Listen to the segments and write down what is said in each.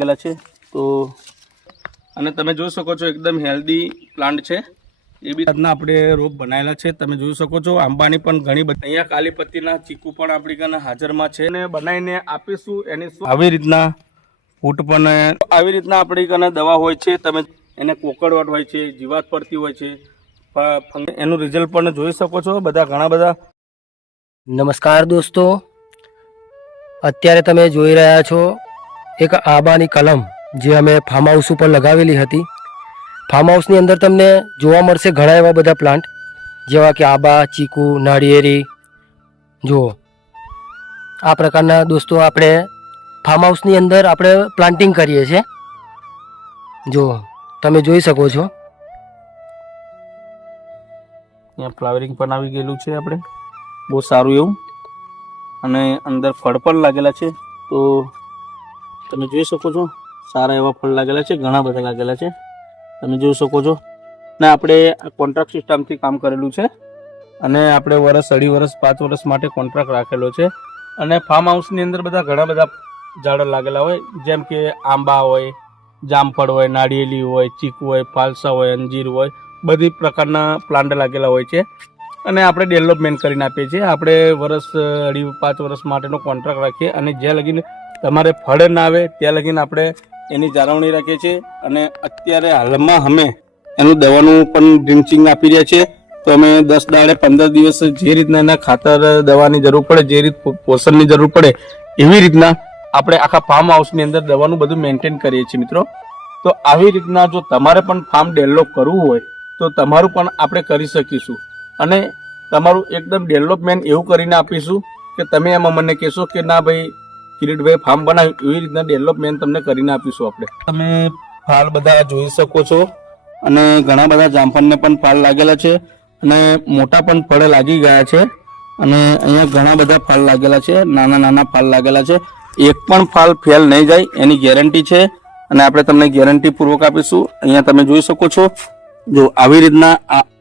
લાગેલા છે તો અને તમે જોઈ શકો છો એકદમ હેલ્ધી પ્લાન્ટ છે। એ બી રીતના આપણે રોપ બનાવેલા છે। તમે જોઈ શકો છો આંબાની પણ ઘણી બધી અહીંયા કાલીપત્તીના ચીકુ પણ આપણી કને હાજરમાં છે ને બનાવીને આપીશું। એની આવી રીતના ફૂટ પણ આવી રીતના આપણી કને દવા હોય છે। તમે એને કોકડવાટ હોય છે, જીવાત પડતી હોય છે, એનું રિઝલ્ટ પણ જોઈ શકો છો બધા ઘણા બધા। નમસ્કાર દોસ્તો, અત્યારે તમે જોઈ રહ્યા છો એક આંબાની કલમ જે અમે ફાર્મ હાઉસ ઉપર લગાવેલી હતી। ફાર્મ હાઉસની અંદર તમને જોવા મળશે ઘણા એવા બધા પ્લાન્ટ જેવા કે આંબા, ચીકુ, નાળિયેરી। જુઓ આ પ્રકારના દોસ્તો આપણે ફાર્મ હાઉસની અંદર આપણે પ્લાન્ટિંગ કરીએ છીએ। જુઓ તમે જોઈ શકો છો અહીંયા ફ્લાવરિંગ પણ આવી ગયેલું છે આપણે બહુ સારું એવું અને અંદર ફળ પણ લાગેલા છે। તો તમે જોઈ શકો છો સારા એવા ફળ લાગેલા છે, ઘણા બધા લાગેલા છે તમે જોઈ શકો છો। ને આપણે કોન્ટ્રાક્ટ સિસ્ટમથી કામ કરેલું છે અને આપણે વર્ષ, અઢી વર્ષ, 5 વર્ષ માટે કોન્ટ્રાક્ટ રાખેલો છે। અને ફાર્મ હાઉસની અંદર બધા ઘણા બધા ઝાડ લાગેલા હોય જેમ કે આંબા હોય, જામફળ હોય, નાળિયેરી હોય, ચીકુ હોય, ફાલસા હોય, અંજીર હોય, બધી પ્રકારના પ્લાન્ટ લાગેલા હોય છે અને આપણે ડેવલપમેન્ટ કરીને આપીએ છીએ। આપણે વર્ષ, અઢી, 5 વર્ષ માટેનો કોન્ટ્રાક્ટ રાખીએ અને જ્યાં લગીને તમારે ફળ ના આવે ત્યાં લગીને આપણે એની જાળવણી રાખીએ છીએ। અને અત્યારે હાલમાં અમે એનું દવાનું પણ ડ્રિંચિંગ આપી રહ્યા છીએ। તો અમે 10 દાડે 15 દિવસ જે રીતના એના ખાતર દવાની જરૂર પડે, જે રીત પોષણની જરૂર પડે એવી રીતના આપણે આખા ફાર્મ હાઉસની અંદર દવાનું બધું મેન્ટેન કરીએ છીએ મિત્રો। તો આવી રીતના જો તમારે પણ ફાર્મ ડેવલપ કરવું હોય તો તમારું પણ આપણે કરી શકીશું અને તમારું એકદમ ડેવલપમેન્ટ એવું કરીને આપીશું કે તમે એમાં મને કહેશો કે ના ભાઈ કિરીટભાઈ ફાર્મ બનાવ્યું, એવી રીતના ડેવલપમેન્ટ તમને કરીને આપીશું આપણે। તમે ફાલ બધા જોઈ શકો છો અને ઘણા બધા જામફળને પણ ફાલ લાગેલા છે અને મોટા પણ ફળ લાગી ગયા છે અને અહીંયા ઘણા બધા ફાલ લાગેલા છે, નાના નાના ફાલ લાગેલા છે। એક પણ ફાલ ફેલ નહીં જાય એની ગેરંટી છે અને આપણે તમને ગેરંટી પૂર્વક આપીશું। અહીંયા તમે જોઈ શકો છો જો આવી રીતના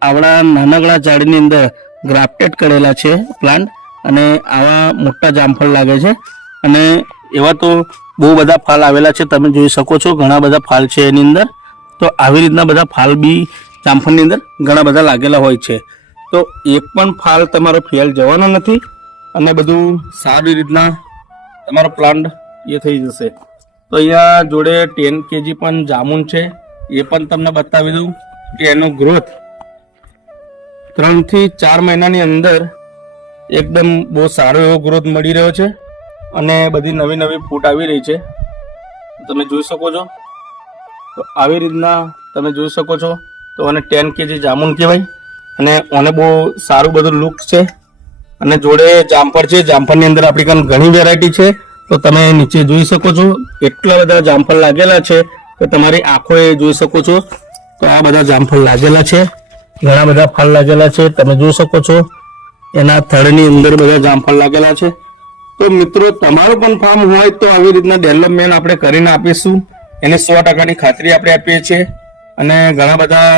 આવડા નાનકડા ઝાડની અંદર ગ્રાફ્ટેડ કરેલા છે પ્લાન્ટ અને આવા મોટા જામફળ લાગે છે અને એવા તો બહુ બધા ફાલ આવેલા છે। તમે જોઈ શકો છો ઘણા બધા ફાલ છે એની અંદર। તો આવી રીતના બધા ફાલ બી જામફળની અંદર ઘણા બધા લાગેલા હોય છે। તો એક પણ ફાલ તમારો ફેલ જવાનો નથી અને બધું સારી રીતના તમારો પ્લાન્ટ એ થઈ જશે। તો અહીંયા જોડે 10 kg પણ જામુન છે, એ પણ તમને બતાવી દઉં કે એનો ગ્રોથ 3 થી 4 મહિનાની અંદર એકદમ બહુ સારો એવો ગ્રોથ મળી રહ્યો છે અને બધી નવી નવી ફૂટ આવી રહી છે તમે જોઈ શકો છો। તો આવી રીતના તમે જોઈ શકો છો તો આને 10 kg જામુન કહેવાય અને આને બહુ સારું બધું લુક છે અને જોડે જામફળ છે। જામફળની અંદર આપણી કાન ઘણી વેરાયટી છે તો તમે નીચે જોઈ શકો છો એટલા બધા જામફળ લાગેલા છે કે તમારી આંખોએ જોઈ શકો છો। તો આ બધા જામફળ લાગેલા છે, ઘણા બધા ફળ લાગેલા છે તમે જોઈ શકો છો। એના થડની અંદર બધા જામફળ લાગેલા છે। તો મિત્રો તમારું પણ ફાર્મ હોય તો આવી રીતના ડેવલપમેન્ટ આપણે કરીને આપીશું, એની 100% ખાતરી આપણે આપીએ છીએ। અને ઘણા બધા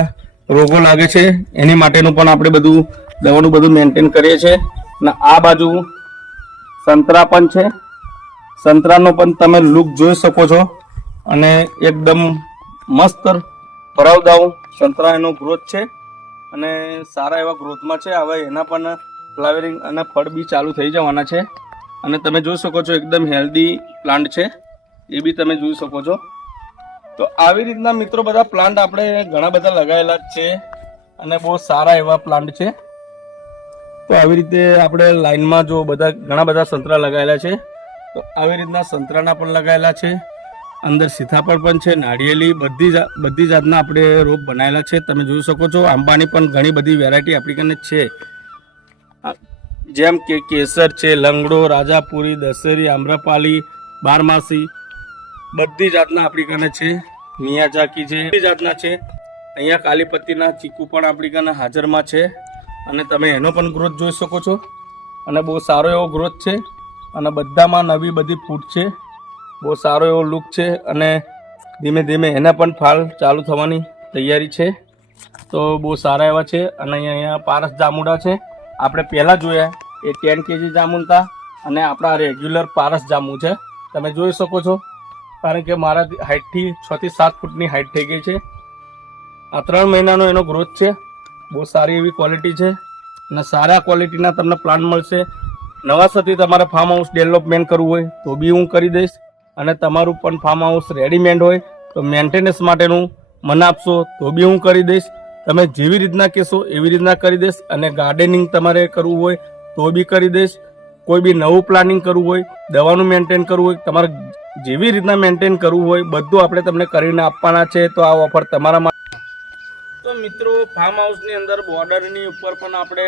રોગો લાગે છે એની માટેનું પણ આપણે બધું દવાનું બધું મેન્ટેન કરીએ છીએ। અને આ બાજુ સંતરા પણ છે, સંતરાનો પણ તમે લુક જોઈ શકો છો અને એકદમ મસ્ત ભરાવદાવ સંતરા એનો ગ્રોથ છે અને સારા એવા ગ્રોથમાં છે। હવે એના પણ ફ્લાવરિંગ અને ફળ બી ચાલુ થઈ જવાના છે અને તમે જોઈ શકો છો એકદમ હેલ્ધી પ્લાન્ટ છે, એ બી તમે જોઈ શકો છો। તો આવી રીતના મિત્રો બધા પ્લાન્ટ આપણે ઘણા બધા લગાવેલા છે અને બહુ સારા એવા પ્લાન્ટ છે। તો આવી રીતે આપણે લાઈનમાં જો બધા ઘણા બધા સંતરા લગાવેલા છે તો આવી રીતના સંતરાના પણ લગાવેલા છે, અંદર સીતાફળ પણ છે, નાળિયેરી બધી જાતના આપણે રોપ બનાવેલા છે તમે જોઈ શકો છો। આંબાની પણ ઘણી બધી વેરાયટી આપણી કને છે જેમ કે કેસર છે, લંગડો, રાજાપુરી, દશેરી, આમ્રપાલી, બારમાસી બધી જાતના આપણી કને છે, મિયાજાકી છે, બધી જાતના છે। અહીંયા કાલીપત્તીના ચીકુ પણ આપણી કને હાજરમાં છે અને તમે એનો પણ ગ્રોથ જોઈ શકો છો અને બહુ સારો એવો ગ્રોથ છે અને બધામાં નવી બધી ફૂટ છે, બહુ સારો એવો લુક છે અને ધીમે ધીમે એના પણ ફાલ ચાલુ થવાની તૈયારી છે। તો બહુ સારા એવા છે અને અહીંયા પારસ જામુડા છે, આપણે પહેલાં જોયા એ 10 kg જામુન હતા અને આપણા રેગ્યુલર પારસ જામુ છે તમે જોઈ શકો છો। કારણ કે મારા હાઇટથી 6 થી 7 ફૂટની હાઇટ થઈ ગઈ છે. આ 3 મહિનાનો એનો ગ્રોથ છે. બહુ સારી એવી ક્વોલિટી છે અને સારા ક્વોલિટીના તમને પ્લાન્ટ મળશે. નવાસરથી તમારે ફાર્મ હાઉસ ડેવલપમેન્ટ કરવું હોય તો બી હું કરી દઈશ, અને તમારું પણ ફાર્મ હાઉસ રેડીમેડ હોય તો મેન્ટેનન્સ માટેનું મને આપશો તો બી હું કરી દઈશ. તમે જેવી રીતના કહેશો એવી રીતના કરી દઈશ. અને ગાર્ડનિંગ તમારે કરવું હોય તો બી કરી દઈશ. કોઈ બી નવું પ્લાનિંગ કરવું હોય, દવાનું મેન્ટેન કરવું હોય, તમારે જેવી રીતના મેન્ટેન કરવું હોય બધું આપણે તમને કરીને આપવાના છે. તો આ ઓફર તમારા માટે. તો મિત્રો, ફાર્મ હાઉસની અંદર બોર્ડરની ઉપર પણ આપણે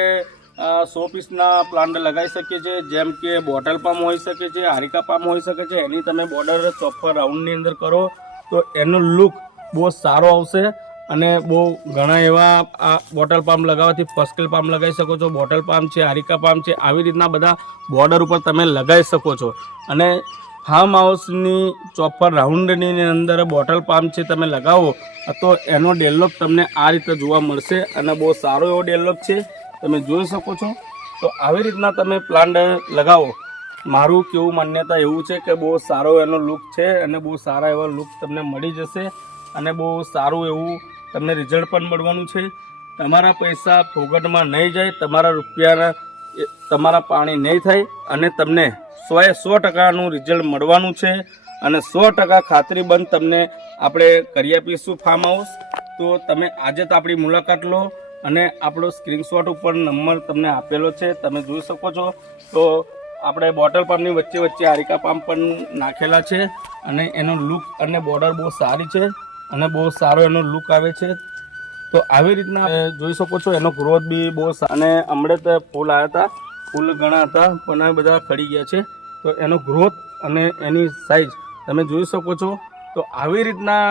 100 પીસના પ્લાન્ટ લગાવી શકીએ છીએ. જેમ કે બોટલ પામ હોઈ શકે છે, હારિકા પામ હોઈ શકે છે. એની તમે બોર્ડર ચોફર રાઉન્ડની અંદર કરો તો એનો લુક બહુ સારો આવશે. અને બહુ ઘણા એવા આ બોટલ પામ લગાવવાથી ફસ્કલ પામ લગાવી શકો છો, બોટલ પામ છે, હારિકા પામ છે, આવી રીતના બધા બોર્ડર ઉપર તમે લગાવી શકો છો. અને ફાર્મ હાઉસની ચોફર રાઉન્ડની અંદર બોટલ પામ છે તમે લગાવો તો એનો ડેવલપ તમને આ રીતે જોવા મળશે. અને બહુ સારો એવો ડેવલપ છે, તમે જોઈ શકો છો. તો આવી રીતના તમે પ્લાન્ટ લગાવો. મારું કેવું માન્યતા એવું છે કે બહુ સારો એનો લુક છે અને બહુ સારા એવા લુક તમને મળી જશે. અને બહુ સારું એવું તમને રિઝલ્ટ પણ મળવાનું છે. તમારા પૈસા ફોગટમાં નહીં જાય, તમારા રૂપિયાના તમારા પાણી નહીં થાય, અને તમને 100% રિઝલ્ટ મળવાનું છે. અને 100% ખાતરીબંધ તમને આપણે કરી આપીશું ફાર્મ હાઉસ. તો તમે આજે જ આપણી મુલાકાત લો, અને આપણો સ્ક્રીનશોટ ઉપર નંબર તમને આપેલો છે, તમે જોઈ શકો છો. તો આપણે બોટલ પામની વચ્ચે વચ્ચે હારિકા પામ પણ નાખેલા છે, અને એનો લુક અને બોર્ડર બહુ સારી છે અને બહુ સારો એનો લુક આવે છે. તો આવી રીતના જોઈ શકો છો. એનો ગ્રોથ બી બહુ અને હમણાં તો ફૂલ આવ્યા હતા, ફૂલ ઘણા હતા પણ આ બધા ખરી ગયા છે. તો એનો ગ્રોથ અને એની સાઇઝ તમે જોઈ શકો છો. તો આવી રીતના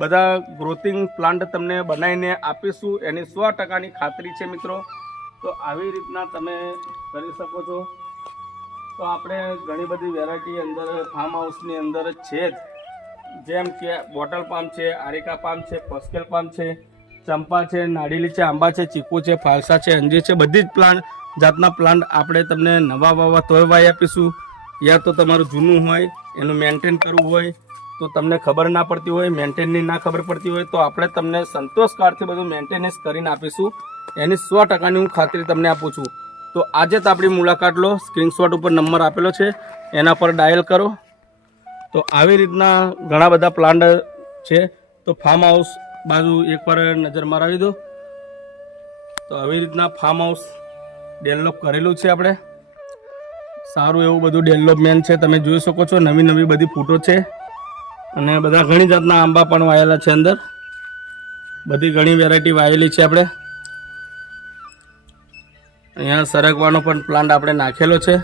બધા ગ્રોથિંગ પ્લાન્ટ તમને બનાવીને આપીશું, એની 100%ની ખાતરી છે મિત્રો. તો આવી રીતના તમે કરી શકો છો. તો આપણે ઘણી બધી વેરાયટી અંદર ફાર્મ હાઉસની અંદર છે જ, જેમ કે બોટલ પામ છે, આરિકા પામ છે, ફસ્કેલ પામ છે, ચંપા છે, નાળિયેરી છે, આંબા છે, ચીકુ છે, ફાલસા છે, અંજીર છે. બધી જ પ્લાન્ટ જાતના પ્લાન્ટ આપણે તમને નવા વાવવા તોય વાવી આપીશું. યા તો તમારું જૂનું હોય એનું મેન્ટેન કરવું હોય તો તમને ખબર ના પડતી હોય, મેન્ટેનની ના ખબર પડતી હોય તો આપણે તમને સંતોષકારથી બધું મેન્ટેનન્સ કરીને આપીશું. એની 100%ની હું ખાતરી તમને આપું છું. તો આજે જ આપણી મુલાકાત લો. સ્ક્રીનશોટ ઉપર નંબર આપેલો છે, એના પર ડાયલ કરો. તો આવી રીતના ઘણા બધા પ્લાન્ટ છે. તો ફાર્મ હાઉસ બાજુ એકવાર નજર મારાવી દો. તો આવી રીતના ફાર્મ હાઉસ ડેવલપ કરેલું છે આપણે. સારું એવું બધું ડેવલપમેન્ટ છે, તમે જોઈ શકો છો. નવી નવી બધી ફૂટો છે, અને બધા ઘણી જાતના આંબા પણ વાયેલા છે. અંદર બધી ઘણી વેરાયટી વાયેલી છે આપણે. અહીંયા સરગવાનો પણ પ્લાન્ટ આપણે નાખેલો છે,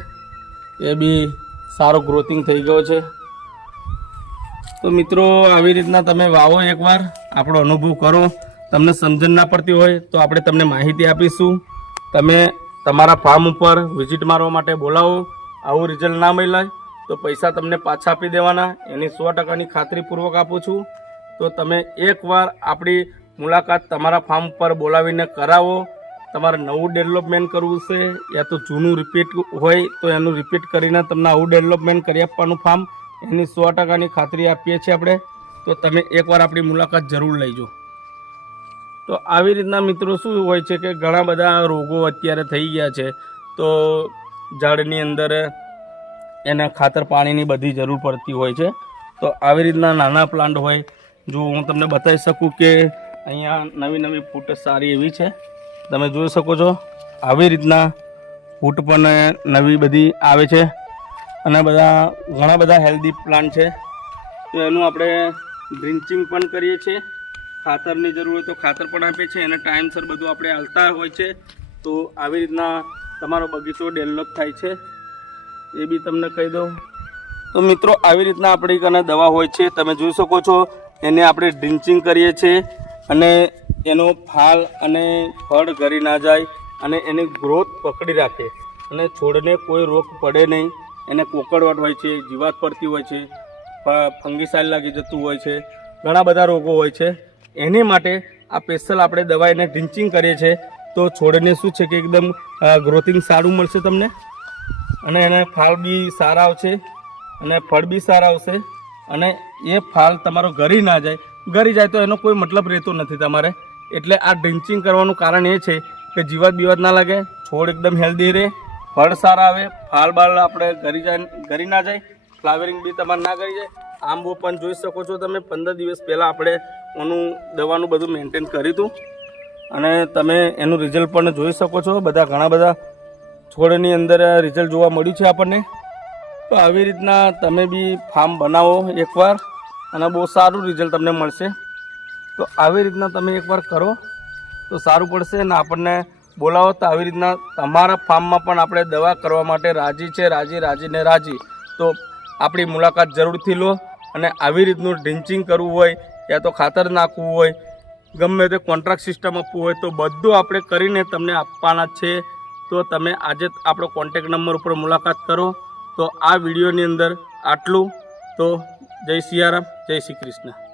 એ બી સારો ગ્રોથિંગ થઈ ગયો છે. તો મિત્રો, આવી રીતના તમે વાવો, એકવાર આપણો અનુભવ કરો. તમને સમજણ ના પડતી હોય તો આપણે તમને માહિતી આપીશું. તમે તમારા ફાર્મ ઉપર વિઝિટ મારવા માટે બોલાવો. આવું રિઝલ્ટ ના મળે તો પૈસા તમને પાછા આપી દેવાના, એની 100%ની ખાતરીપૂર્વક આપું છું. તો તમે એકવાર આપણી મુલાકાત તમારા ફાર્મ પર બોલાવીને કરાવો. તમારે નવું ડેવલપમેન્ટ કરવું છે યા તો જૂનું રિપીટ હોય તો એનું રિપીટ કરીને તમને આવું ડેવલપમેન્ટ કરી આપવાનું ફાર્મ, એની 100%ની ખાતરી આપીએ છીએ આપણે. તો તમે એકવાર આપણી મુલાકાત જરૂર લઈજો. તો આવી રીતના મિત્રો શું હોય છે કે ઘણા બધા રોગો અત્યારે થઈ ગયા છે. તો ઝાડની અંદર એને ખાતર પાણીની બધી જરૂર પડતી હોય છે. તો આવી રીતના નાના પ્લાન્ટ હોય, જો હું તમને બતાવી શકું કે અહીંયા નવી નવી ફૂટ સારી એવી છે, તમે જોઈ શકો છો. આવી રીતના ફૂટ પણ નવી બધી આવે છે, અને ઘણા બધા હેલ્ધી પ્લાન્ટ છે. તો એનું આપણે ડ્રિન્ચિંગ પણ કરીએ છીએ. ખાતરની જરૂર હોય તો ખાતર પણ આપીએ છીએ, અને ટાઈમસર બધું આપણે હાલતા હોય છે. તો આવી રીતના તમારો બગીચો ડેવલપ થાય છે, એ બી તમને કહી દઉં. તો મિત્રો, આવી રીતના આપણી કને દવા હોય છે, તમે જોઈ શકો છો. એને આપણે ડ્રિન્ચિંગ કરીએ છીએ, અને એનો ફાલ અને ફળ ઘરી ના જાય, અને એની ગ્રોથ પકડી રાખે, અને છોડને કોઈ રોગ પડે નહીં. એને કોકડવાટ હોય છે, જીવાત પડતી હોય છે, ફંગીસાઇડ લાગી જતું હોય છે, ઘણા બધા રોગો હોય છે. એની માટે આ સ્પેશિયલ આપણે દવા એને ડ્રિન્ચિંગ કરીએ છીએ. તો છોડને શું છે કે એકદમ ગ્રોથિંગ સારું મળશે તમને, અને એને ફાલ બી સારા આવશે, અને ફળ બી સારા આવશે, અને એ ફાલ તમારો ઘરી ના જાય. ઘરી જાય તો એનો કોઈ મતલબ રહેતો નથી તમારે. એટલે આ ડ્રિંચિંગ કરવાનું કારણ એ છે કે જીવાત બીવાત ના લાગે, છોડ એકદમ હેલ્ધી રહે, ફળ સારા આવે, ફાલ બાળ આપણે ઘરી ના જાય, ફ્લાવરિંગ બી તમારે ના કરી જાય. આંબો પણ જોઈ શકો છો તમે, 15 દિવસ પહેલાં આપણે એનું દવાનું બધું મેન્ટેન કર્યું હતું અને તમે એનું રિઝલ્ટ પણ જોઈ શકો છો. ઘણા બધા છોડની અંદર રિઝલ્ટ જોવા મળ્યું છે આપણને. તો આવી રીતના તમે બી ફાર્મ બનાવો એકવાર અને બહુ સારું રિઝલ્ટ તમને મળશે. તો આવી રીતના તમે એકવાર કરો તો સારું પડશે. અને આપણને બોલાવો તો આવી રીતના તમારા ફાર્મમાં પણ આપણે દવા કરવા માટે રાજી છે, રાજીને રાજી. તો આપણી મુલાકાત જરૂરથી લો. અને આવી રીતનું ડ્રિંચિંગ કરવું હોય યા તો ખાતર નાખવું હોય, ગમે તે કોન્ટ્રાક્ટ સિસ્ટમ આપવું હોય તો બધું આપણે કરીને તમને આપવાના છે. તો તમે આજે આપણો કોન્ટેક નંબર ઉપર મુલાકાત કરો. તો આ વિડીયોની અંદર આટલું. તો જય સિયારામ, જય શ્રી કૃષ્ણ.